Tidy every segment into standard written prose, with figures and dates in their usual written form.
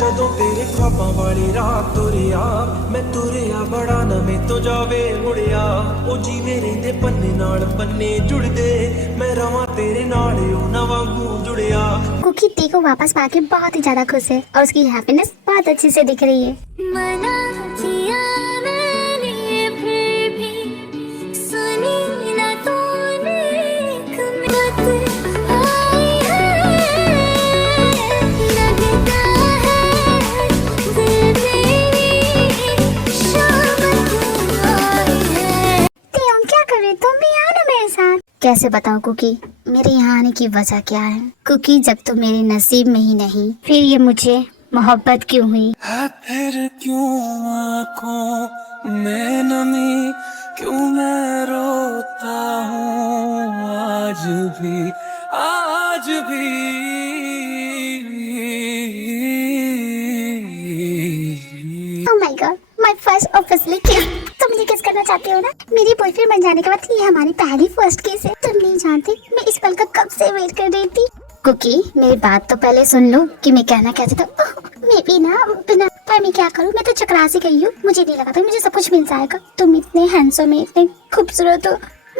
ਜਦੋਂ ਤੇਰੇ ख्वाबां वाली रात तुरिया मैं तुरिया बड़ा ना मैं तो जावे मुड़िया ओ जीवे रहिंदे पन्ने नाल पन्ने जुड़दे मैं रवां तेरे नाल ओ ना वांगू जुड़िया। कुकी टी को वापस पाके बहुत ही ज्यादा खुश है और उसकी हैप्पीनेस बहुत अच्छे से दिख रही है। मना किया मैंने फिर भी सुनी ना तूने एक बात आई है लगता है दिल मेरी शाम को आई है। तुम क्या कर रहे, तुम भी आओ ना मेरे साथ। कैसे बताऊं कुकी मेरे यहाँ आने की वजह क्या है? कुकी जब तुम मेरे नसीब में ही नहीं फिर ये मुझे मोहब्बत क्यों हुई? है फिर क्यों आँखों में नमी, क्यों मैं रोता हूँ आज भी आज भी। Oh my God, my first obviously kiss। तुम मुझे किस करना चाहती हो ना? मेरी बॉयफ्रेंड बन जाने के बाद ये हमारी पहली फर्स्ट किस है। तुम नहीं जानती मैं इस पल का कब से वेट कर रही थी। कुकी मेरी बात तो पहले सुन लो कि मैं कहना क्या चाहता हूँ। मैं भी ना बिना पर मैं क्या करूँ, मैं तो चकरा सी गई हूँ। मुझे नहीं लगा था मुझे सब कुछ मिल जाएगा। तुम इतने हैंडसम है, इतने खूबसूरत हो।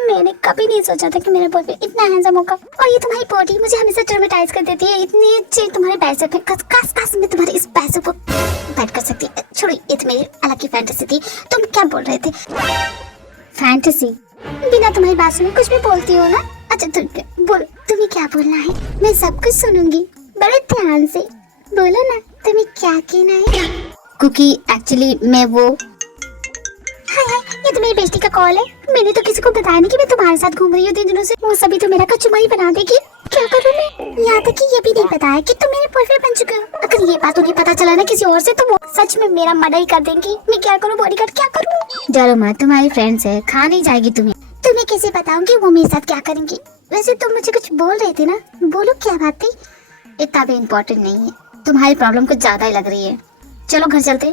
मैंने कभी नहीं सोचा था कि मेरा बॉयफ्रेंड इतना हैंडसम होगा। और ये तुम्हारी बॉडी मुझे हमेशा ट्रॉमेटाइज कर देती है। इतनी अच्छी तुम्हारे पैसे पे काश मैं तुम्हारे इस पैसों को बैठ कर सकती। छोड़ो ये तो मेरी अलग की फैंटेसी थी। तुम क्या बोल रहे थे? फैंटेसी? बिना तुम्हारी बात सुने कुछ भी बोलती हो ना। अच्छा तुम बोलो, तुम्हें क्या बोलना है? मैं सब कुछ सुनूंगी बड़े ध्यान से। बोलो ना तुम्हें क्या कहना है। कुकी एक्चुअली मैं वो हाय ये तो मेरी बेस्टी का कॉल है। मैंने तो किसी को बताया नहीं कि मैं तुम्हारे साथ घूम रही हूँ 3 दिनों से। वो सभी तो मेरा कचुमारी बना देगी। क्या करूँ मैं? यहाँ तक कि ये भी नहीं बताया कि तुम मेरे बॉयफ्रेंड बन चुके हो। अगर ये बात उन्हें पता चला ना किसी और से तो वो सच में मेरा मर्डर ही कर देंगी। मैं क्या करूँ बॉडीगार्ड, क्या करूँ? डरो मत, तुम्हारी फ्रेंड्स है, खा नहीं जाएगी तुम्हें। तुम्हें कैसे बताऊंगी वो मेरे साथ क्या करेंगी? वैसे तुम मुझे कुछ बोल रहे थे ना, बोलो क्या बात थी? इतना भी इम्पोर्टेंट नहीं है, तुम्हारी प्रॉब्लम कुछ ज्यादा ही लग रही है। चलो घर चलते।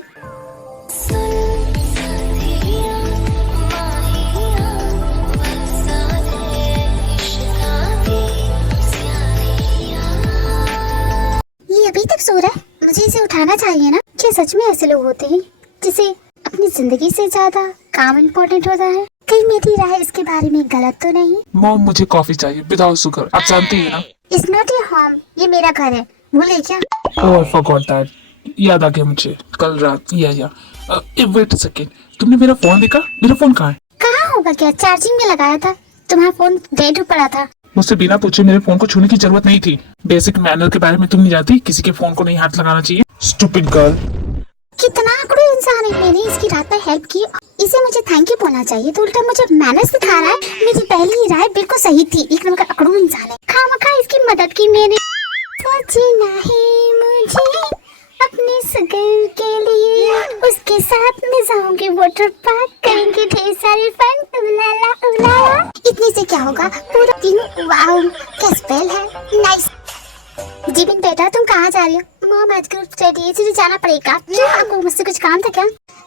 ये अभी तक सो रहा है, मुझे इसे उठाना चाहिए ना। क्या सच में ऐसे लोग होते हैं जिसे अपनी जिंदगी से ज्यादा काम इम्पोर्टेंट होता है? कहीं मेरी राय इसके बारे में गलत तो नहीं? मॉम मुझे कॉफी चाहिए विदाउट शुगर, आप जानती हैं ना। इट्स नॉट योर होम, ये मेरा घर है, भूले क्या? ओह आई फॉरगॉट दैट, याद आ गया मुझे कल रात। या वेट अ सेकंड, तुमने मेरा फोन देखा? मेरा फोन कहाँ है? कहाँ होगा, क्या चार्जिंग में लगाया था। तुम्हारा फोन डेड पड़ा था। मुझसे बिना पूछे मेरे फोन को छूने की जरूरत नहीं थी। बेसिक मैनर के बारे में तुम नहीं जानती, किसी के फोन को नहीं हाथ लगाना चाहिए। Stupid girl. कितना आकड़ू इंसान है। मैंने इसकी रात में हेल्प की, इसे मुझे थैंक यू बोलना चाहिए तो उल्टा मुझे मैनर्स सिखा रहा है। मेरी पहली राय बिल्कुल सही थी। एक नंबर का अकड़ू इंसान है। खामखा इसकी मदद की मैंने। सोचना है मुझे अपने सगर के लिए, उसके साथ में जाऊंगी वाटर पार्क, करेंगे ढेर सारे फन, उलाला उलाला। इतने से क्या होगा, पूरा दिन वाओ क्या स्पेल है, नाइस। जीबिन बेटा तुम कहाँ जा रही हो? मॉम आजकल स्टडी से जाना पड़ेगा। क्यों, आपको मुझसे कुछ काम था क्या?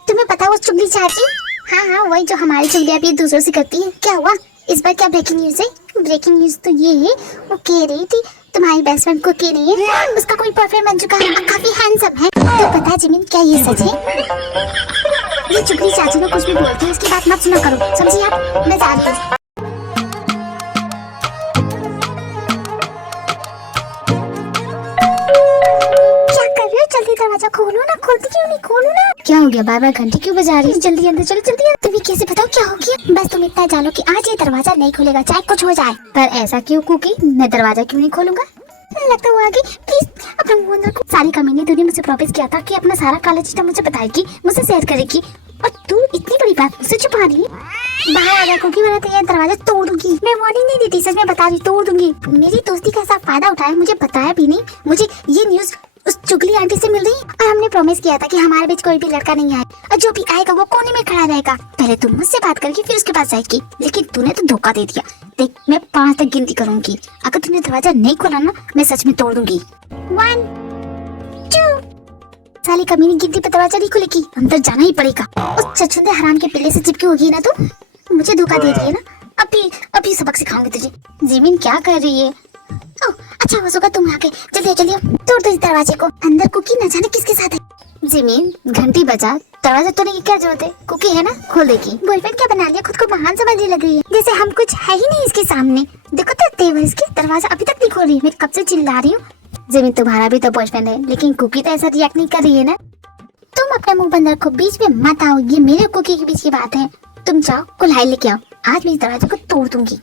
तुम्हें पता है वो चुगली चाची? हाँ वही जो हमारी चुगलियां भी दूसरों से करती है। क्या हुआ इस बार, क्या ब्रेकिंग न्यूज है? ब्रेकिंग न्यूज तो ये है, वो कह रही थी तुम्हारी बेस्ट फ्रेंड को के नहीं है, उसका कोई बॉयफ्रेंड बन चुका है, काफी हैंडसम है। तो पता है जिमिन क्या ये सच है? ये चुगली चाची को कुछ भी बोलती है, उसकी बात मत सुना करो, समझी आप? मैं जा रही हूँ। जल्दी दरवाजा खोलो ना, खोलती क्यों नहीं? खोलो ना। क्या हो गया, बार-बार घंटी क्यों बजा रही है? जल्दी अंदर चलो, जल्दी अंदर। तुम्हें कैसे बताओ क्या हो गया? बस तुम इतना जानो कि आज ये दरवाजा नहीं खुलेगा चाहे कुछ हो जाए। पर ऐसा क्यों कुकी, मैं दरवाजा क्यों नहीं खोलूंगा? लगता हुआ कि प्लीज अपना मुंह अंदर को। सारी कमीनी ने मुझसे प्रॉमिस किया था कि अपना सारा काला चिट्ठा मुझे बताएगी, मुझसे शेयर करेगी, और तू इतनी बड़ी बात मुझसे छुपा रही है। बाहर आ गया कुकी, वरना तो ये दरवाजा तोड़ दूंगी। मैं वार्निंग नहीं देती, सच में बता रही, तोड़ दूंगी। मेरी दोस्ती का ऐसा फायदा उठाया, मुझे बताया भी नहीं। मुझे ये न्यूज उस चुगली आंटी से मिल रही और हमने प्रॉमिस किया था कि हमारे बीच कोई भी लड़का नहीं आए, और जो भी आएगा वो कोने में खड़ा रहेगा। पहले तुम मुझसे बात करके फिर उसके पास जाएगी, लेकिन तूने तो धोखा दे दिया। देख मैं 5 तक गिनती करूंगी, अगर तूने दरवाजा नहीं खोला ना मैं सच में तोड़ दूंगी। 1 2। साली कमीनी गिनती पे दरवाजा नहीं खुलेगी, अंदर जाना ही पड़ेगा। उस छछूंदे हराम के पिल्ले से चिपकी होगी ना तू, मुझे धोखा दे रही है ना। अभी सबक सिखाऊंगी तुझे। जिमिन क्या कर रही है? अच्छा हो सुगा तुम आ गए, जल्दी चलिए तोड़ दो इस दरवाजे को। अंदर कुकी न जाने किसके साथ है। जिमीन घंटी बजा, दरवाजा तोड़ने की क्या जरूरत है, कुकी है ना खोल देगी। बॉयफ्रेंड क्या बना लिया, खुद को महान समझने लग रही है, जैसे हम कुछ है ही नहीं इसके सामने। देखो तो तेवर इसके, दरवाजा अभी तक नहीं खोल रही, मैं कब से चिल्ला रही हूँ। जिमीन तुम्हारा भी तो बॉयफ्रेंड है, लेकिन कुकी तो ऐसा रिएक्ट नहीं कर रही है ना। तुम अपना मुंह बंद रखो, बीच में मत आओ, ये मेरे कुकी के बीच की बात है। तुम जाओ कुल्हाड़ी लेके आओ, आज मैं इस दरवाजे को तोड़ दूंगी।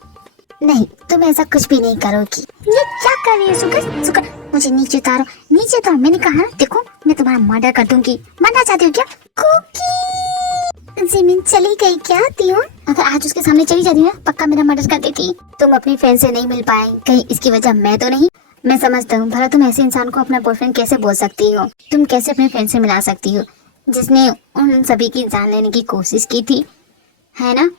नहीं तुम ऐसा कुछ भी नहीं करोगी। ये क्या कर रही है सुगर, सुगर मुझे नीचे उतारो, नीचे उतारो, मैंने कहा ना, देखो मैं तुम्हारा मर्डर कर दूंगी। मरना चाहती हो क्या कुकी? जिमीन चली गई क्या तियो? अगर आज उसके सामने चली जाती ना, पक्का मेरा मर्डर कर देती। तुम अपनी फ्रेंड से नहीं मिल पाए, कहीं इसकी वजह मैं तो नहीं? मैं समझता हूँ, भला तुम ऐसे इंसान को अपना बॉयफ्रेंड कैसे बोल सकती हो? तुम कैसे अपने फ्रेंड से मिला सकती हो जिसने उन सभी की जान लेने की कोशिश की थी, है ना?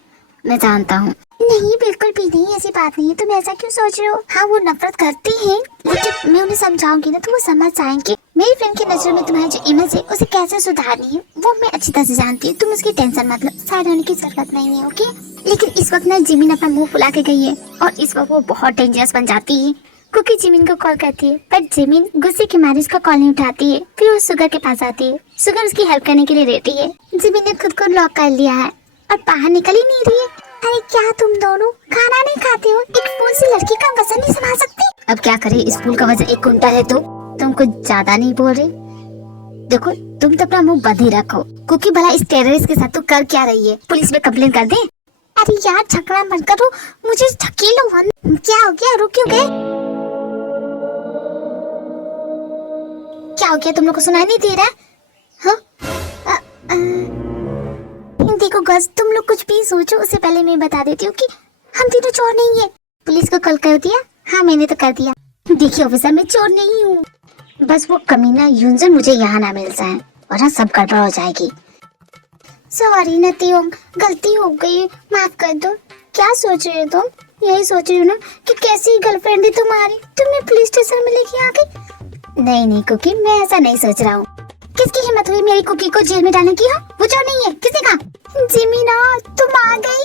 मैं जानता हूँ। नहीं बिल्कुल भी नहीं, ऐसी बात नहीं है, तुम ऐसा क्यों सोच रहे हो? हाँ वो नफरत करती हैं, लेकिन मैं उन्हें समझाऊंगी ना तो वो समझ जाएंगे। मेरी फ्रेंड की नजर में तुम्हारी जो इमेज है उसे कैसे सुधारनी है वो मैं अच्छी तरह से जानती हूँ। तुम उसकी टेंशन मतलब सैड होने की जरूरत नहीं है, ओके? लेकिन इस वक्त ना जिमीन अपना मुंह फुला के गई है और इस वक्त वो बहुत डेंजरस बन जाती है। कुकी जिमीन को कॉल करती है, पर जिमीन गुस्से के मारे उसका कॉल नहीं उठाती है। फिर वो सुगर के पास आती है, सुगर उसकी हेल्प करने के लिए रहती है। जिमीन ने खुद को लॉक कर लिया है और बाहर निकल ही नहीं रही है। अरे क्या तुम दोनों खाना नहीं खाते हो? एक फूल सी लड़की का वजन नहीं संभाल सकती? अब क्या करे, इस फूल का वजन 1 कुंटल है तो तुम कुछ ज्यादा नहीं बोल रहे? देखो तुम तो अपना मुंह बंद ही रखो। कुकी भला इस टेररिस्ट के साथ तो कर क्या रही है? पुलिस में कंप्लेन कर दे? अरे यार झगड़ा मत करो, मुझे ढकेलो। क्या हो गया, रुक क्यों गए? क्या हो गया, तुम लोग को सुनाई नहीं दे रहा? हाँ देखो गज, तुम लोग कुछ भी सोचो उससे पहले मैं बता देती हूँ कि हम तीनों चोर नहीं है। पुलिस को कॉल कर दिया? हाँ मैंने तो कर दिया। देखिए ऑफिसर मैं चोर नहीं हूँ, बस वो कमीना यूंजन मुझे यहाँ ना मिल जाए वरना सब गड़बड़ हो जाएगी। सॉरी नतियोंग, गलती हो गई, माफ कर दो। क्या सोच रहे हो तुम? यही सोच रही हो ना कि कैसी गर्लफ्रेंड है तुम्हारी, तुम्हें पुलिस स्टेशन में लेके आ गई? नहीं नहीं कुकी, मैं ऐसा नहीं सोच रहा हूँ। किसकी हिम्मत हुई मेरी कुकी को जेल में डालने की? हो वो चोर नहीं है, किसने कहा? जिमीना तुम आ गई।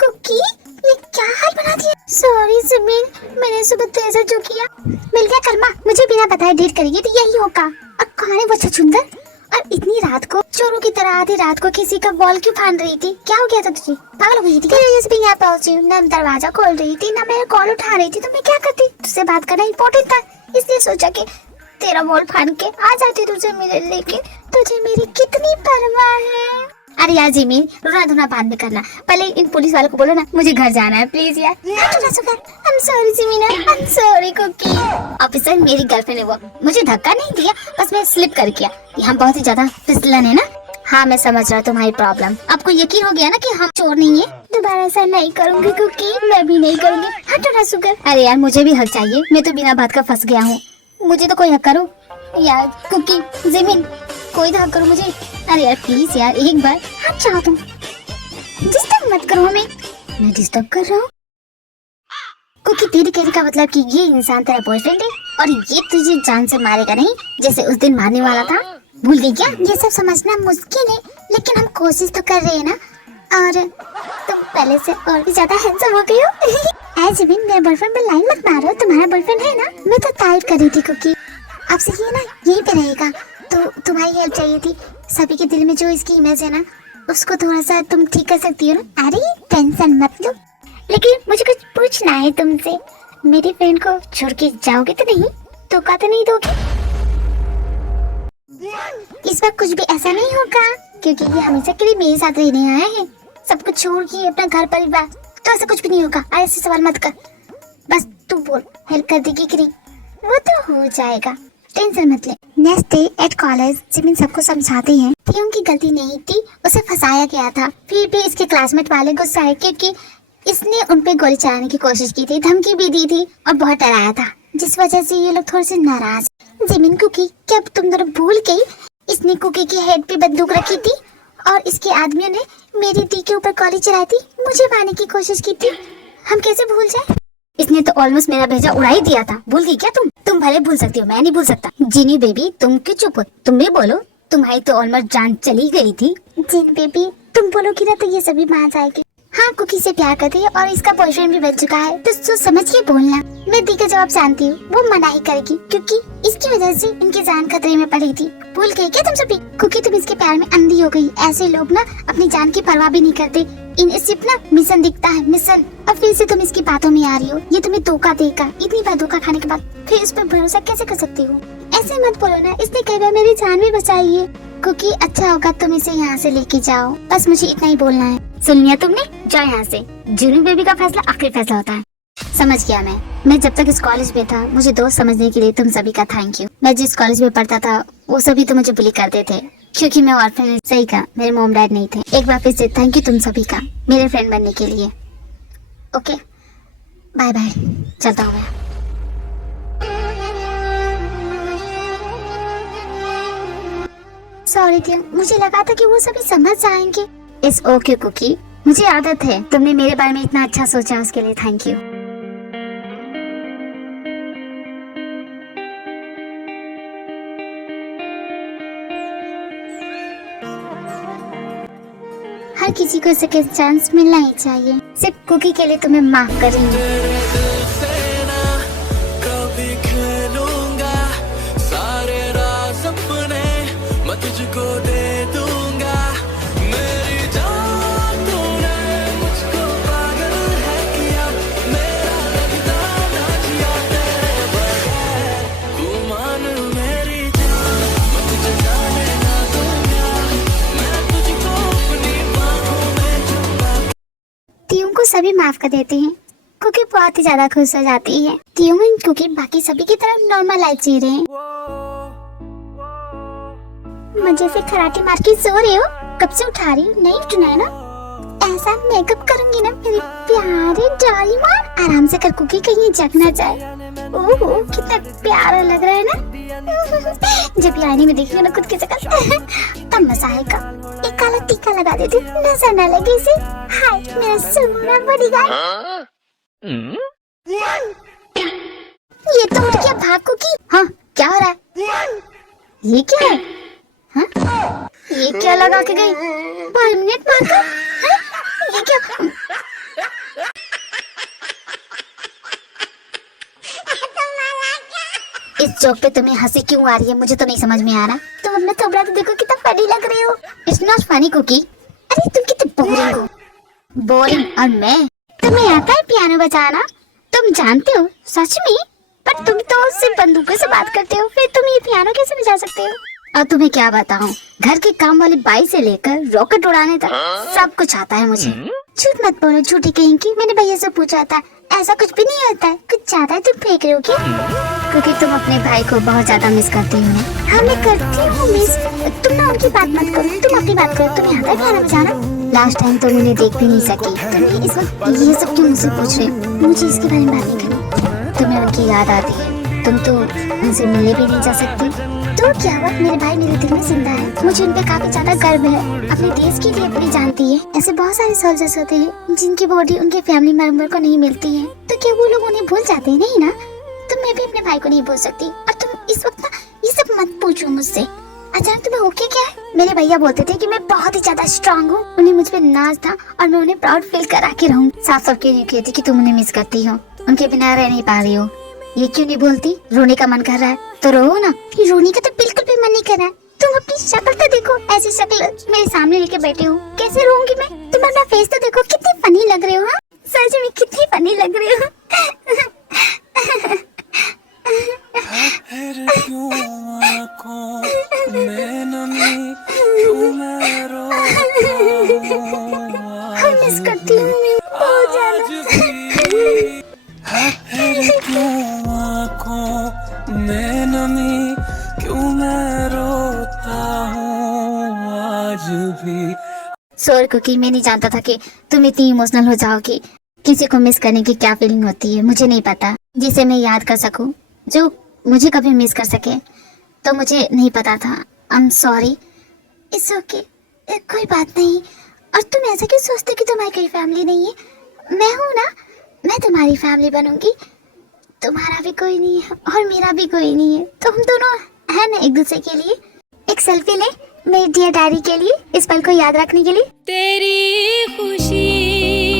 कुकी ये क्या हाल बना दिया? सॉरी जिमीन, मैंने सुबह तेजा जो किया मिल गया कर्मा, मुझे बिना बताए डेट करेगी तो यही होगा। अब कहाँ है वो छछुंदर? और इतनी रात को चोरों की तरह आधी रात को किसी का बॉल क्यों फाड़ रही थी? क्या हो गया था तुझे? पागल हो गई थी? भी यहाँ पहुंची हूँ, ना दरवाजा खोल रही थी ना मेरा कॉल उठा रही थी, तो मैं क्या करती? तुझसे बात करना इम्पोर्टेंट था, इसलिए सोचा कि तेरा बॉल फाड़ के आ जाती तुझे मिले, लेकिन तुझे मेरी कितनी परवाह है। अरे यार जिमीन रोना धोना बाद में करना, पहले इन पुलिस वालों को बोलो ना मुझे घर जाना है प्लीज यार। I'm sorry जिमीना, I'm sorry कुकी। ऑफिसर मेरी गर्लफ्रेंड है वो, मुझे धक्का नहीं दिया, बस मैं स्लिप कर गया। यहाँ बहुत ही ज्यादा फिसलन है ना। हाँ मैं समझ रहा हूँ तुम्हारी प्रॉब्लम, आपको यकीन हो गया ना कि हम चोर नहीं है? दोबारा ऐसा नहीं करूँगी कुकी, मैं भी नहीं करूँगी। हटो ना सुगर। अरे यार मुझे भी हक चाहिए, मैं तो बिना बात का फंस गया हूँ, मुझे तो कोई हक करो यार। कुकी जिमीन कोई तो हक करो मुझे। अरे यार प्लीज यार एक बार हट जाओ, तुम डिस्टर्ब मत करो हमें। मैं डिस्टर्ब कर रहा हूँ? क्योंकि तेरे कहने का मतलब कि ये इंसान तेरा बॉयफ्रेंड है और ये तुझे जान से मारेगा नहीं जैसे उस दिन मारने वाला था? भूल गई क्या? ये सब समझना मुश्किल है लेकिन हम कोशिश तो कर रहे हैं ना। और तुम पहले से और भी ज्यादा हैंडसम हो गई हो। ऐसे भी मेरे बॉयफ्रेंड पे लाइन मत मारो, तुम्हारा बॉयफ्रेंड है ना। मैं तो तारीफ कर रही थी क्योंकि आपसे ये ना यहीं पे रहेगा, तो तुम्हारी हेल्प चाहिए थी। सभी के दिल में जो इसकी इमेज है ना उसको थोड़ा सा तुम ठीक कर सकती हो ना। अरे टेंशन मत लो, लेकिन मुझे कुछ पूछना है तुमसे। मेरी फ्रेंड को छोड़ के जाओगे तो नहीं? धोखा तो नहीं दोगे? इस वक्त कुछ भी ऐसा नहीं होगा क्योंकि ये हमेशा के लिए मेरे साथ रहने आए हैं। सब कुछ छोड़ के अपना घर परिवार, तो ऐसा कुछ भी नहीं होगा। ऐसे सवाल मत कर, बस तू बोल हेल्प कर देगी कि नहीं? वो तो हो जाएगा, टेंशन मत ले। Next day at college Jimin सबको समझाते हैं कि उनकी गलती नहीं थी, उसे फंसाया गया था। फिर भी इसके क्लासमेट वाले गुस्सा है क्योंकि इसने उन पे गोली चलाने की कोशिश की थी, धमकी भी दी थी और बहुत डराया था, जिस वजह से ये लोग थोड़े से नाराज। जिमिन कुकी क्या तुम दोनों भूल गई? इसने कुकी के हेड पे बंदूक रखी थी और इसके आदमियों ने मेरी दी के ऊपर गोली चलाई थी, मुझे मारने की कोशिश की थी। हम कैसे भूल जाए? इसने तो ऑलमोस्ट मेरा भेजा उड़ा ही दिया था। भूल गई क्या तुम? तुम भले भूल सकती हो, मैं नहीं भूल सकता। जिनी बेबी तुम क्यों चुप हो? तुम भी बोलो, तुम्हारी तो ऑलमोस्ट जान चली गई थी। जिन बेबी तुम बोलोगी ना तो ये सभी मान जाएगी। हाँ कुकी से प्यार करती है और इसका बॉयफ्रेंड भी बन चुका है, तो सोच समझ के बोलना। मैं दी का जवाब जानती हूँ, वो मना ही करेगी क्योंकि इसकी वजह से इनकी जान खतरे में पड़ी थी। भूल गई क्या तुम सभी? कुकी तुम इसके प्यार में अंधी हो गई। ऐसे लोग ना अपनी जान की परवाह भी नहीं करते, इन्हें सिर्फ ना मिशन दिखता है, मिशन। और फिर से तुम इसकी बातों में आ रही हो। ये तुम्हें धोखा देगा। इतनी बार धोखा खाने के बाद फिर उस पर भरोसा कैसे कर सकती हो? ऐसे मत बोलो ना, इसने कई बार मेरी जान भी बचाई है। क्योंकि अच्छा होगा तुम इसे यहाँ से लेके जाओ, बस मुझे इतना ही बोलना है। सुन लिया तुमने? जाओ यहाँ से। जूनियर बेबी का फैसला आखिरी फैसला होता है। समझ गया मैं जब तक इस कॉलेज में था, मुझे दोस्त समझने के लिए तुम सभी का थैंक यू। मैं जिस कॉलेज में पढ़ता था वो सभी तो मुझे बुली करते थे क्योंकि मैं ऑर्फन। सही कहा, मेरे मॉम डैड नहीं थे। एक बार फिर से थैंक यू तुम सभी का मेरे फ्रेंड बनने के लिए। ओके बाय बाय, चलता हूँ मैं। सॉरी टीम, मुझे लगा था कि वो सभी समझ जाएंगे। इट्स ओके कुकी, मुझे आदत है। तुमने मेरे बारे में इतना अच्छा सोचा, उसके लिए थैंक यू। हर किसी को सेकंड चांस मिलना ही चाहिए। सिर्फ कुकी के लिए तुम्हें माफ करेंगे। कभी खेलूंगा सारे राज अपने, मैं तुझको दे दूंगा। मेरी जान तूने मुझको पागल है किया, मेरा लगता ना जिया तेरे बगैर। तू मान मेरी जान, मैं तुझे जाने ना दूंगा, मैं तुझको अपनी बाहों में छुपा। तियों को सभी माफ कर देते हैं। कुकी बहुत ही ज्यादा खुश हो जाती है। तियों एंड कुकी बाकी सभी की तरह नॉर्मल लाइफ जी रहे हैं। मजे से खराटे मार के सो रहे हो? कब से उठा रही हूँ? नहीं उठना है ना? ऐसा मेकअप करूंगी ना मेरे प्यारे डाली माँ, आराम से कर कुकी, कहीं जग ना जाए। ओहो कितना प्यारा लग रहा है ना। जब ये आईने में देखिए ना खुद की शक्ल तब मजा आएगा। एक काला टीका लगा देती हूँ, नजर न लगे इसे। हाय मेरा सोना बॉडीगार्ड। ये तो उठ गया, भाग कुकी। हाँ क्या हो रहा है? ये क्या है? हाँ? ये क्या लगा के गई? Permanent marker? हाँ? ये क्या? इस जोक पे तुम्हें हंसी क्यों आ रही है, मुझे तो नहीं समझ में आ रहा। तुम अपना थोबड़ा तो देखो, कितना फनी लग रहे हो। It's not funny Cookie. अरे तुम कितने बोरिंग हो। बोरिंग? और मैं? तुम्हें आता है पियानो बजाना? तुम जानते हो सच में? पर तुम तो सिर्फ बंदूकों से बात करते हो, फिर तुम ये पियानो कैसे बजा सकते हो? और तुम्हें क्या बताऊं, घर के काम वाली बाई से लेकर रॉकेट उड़ाने तक सब कुछ आता है मुझे। झूठ मत बोलो झूठी कहीं की। मैंने भैया से पूछा था, ऐसा कुछ भी नहीं होता है। कुछ ज्यादा तुम फेंक रहे हो क्या? क्योंकि तुम अपने भाई को बहुत ज्यादा मिस करती हो ना। हाँ मैं करती हूँ मिस। तुम ना उनकी बात मत करो, तुम अपनी बात करो। तुम्हें आता है पियानो बजाना? लास्ट टाइम तुम उन्हें देख भी नहीं सकी। तुम इस वक्त ये सब क्यों मुझसे पूछ रहे हो? मुझे इसके बारे में बात नहीं करनी। तुम्हें उनकी याद आती है, तुम तो उनसे मिलने भी नहीं जा सकती। तो क्या हुआ, मेरे भाई मेरे दिल में जिंदा है। मुझे उन पे काफी ज्यादा गर्व है। अपने देश के लिए अपनी जानती है। ऐसे बहुत सारे सोल्जर्स होते हैं जिनकी बॉडी उनके फैमिली मेंबर को नहीं मिलती है, तो क्या वो लोग उन्हें भूल जाते हैं? नहीं ना। तो मैं भी अपने भाई को नहीं भूल सकती। और तुम इस वक्त ना ये सब मत पूछो मुझसे। अचानक तुम्हें होके क्या है? मेरे भैया बोलते थे कि मैं बहुत ही ज्यादा स्ट्रांग हूँ। उन्हें मुझ पे नाज था और मैं उन्हें प्राउड फील करा के रहूँ। साफ साफ क्यों नहीं कहती कि तुम उन्हें मिस करती हो? उनके बिना रह नहीं पा रही हो। ये क्यों नहीं बोलती? रोने का मन कर रहा है तो रो ना। रोने का तो बिल्कुल भी मन नहीं कर रहा है। तुम अपनी शक्ल तो देखो, ऐसी शक्ल मेरे सामने लेके बैठे हो, कैसे रोऊंगी मैं? तुम अपना फेस तो देखो, कितनी फनी लग रहे हो। हाँ सच में कितनी फनी लग रहे हो। फिर क्यों आँखों में नमी, क्यों मैं रोता हूँ मिस करती हूँ मैं बहुत ज्यादा। फिर क्यों आँखों में नमी, क्यों मैं रोता हूँ आज भी। सॉरी कुकी, मैं नहीं जानता था कि तुम इतनी इमोशनल हो जाओगी। किसी को मिस करने की क्या फीलिंग होती है मुझे नहीं पता, जिसे मैं याद कर सकूं, जो मुझे कभी मिस कर सके, तो मुझे नहीं पता था। I am sorry. It's okay, कोई बात नहीं। और तुम ऐसा क्यों सोचते कि तुम्हारी कोई फैमिली नहीं है? मैं हूँ ना, मैं तुम्हारी फैमिली बनूंगी। तुम्हारा भी कोई नहीं है और मेरा भी कोई नहीं है, तो हम दोनों है ना एक दूसरे के लिए। एक सेल्फी ले मेरी डियर डायरी के लिए, इस पल को याद रखने के लिए। तेरी खुशी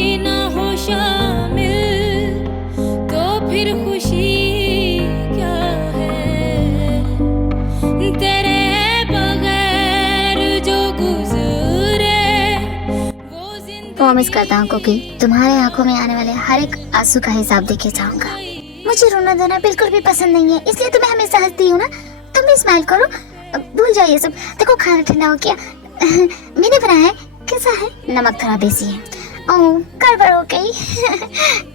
प्रॉमिस करता हूँ कुकी, तुम्हारे आंखों में आने वाले हर एक आंसू का हिसाब देके जाऊंगा। मुझे रोना धोना बिल्कुल भी पसंद नहीं है, इसलिए तुम्हें हमेशा हंसती हूँ ना। तुम भी स्माइल करो, भूल जाइए सब। देखो खाना ठंडा हो गया। मैंने बनाया है, कैसा है? नमक थोड़ा बेसी है। ओह, गड़बड़ हो गई।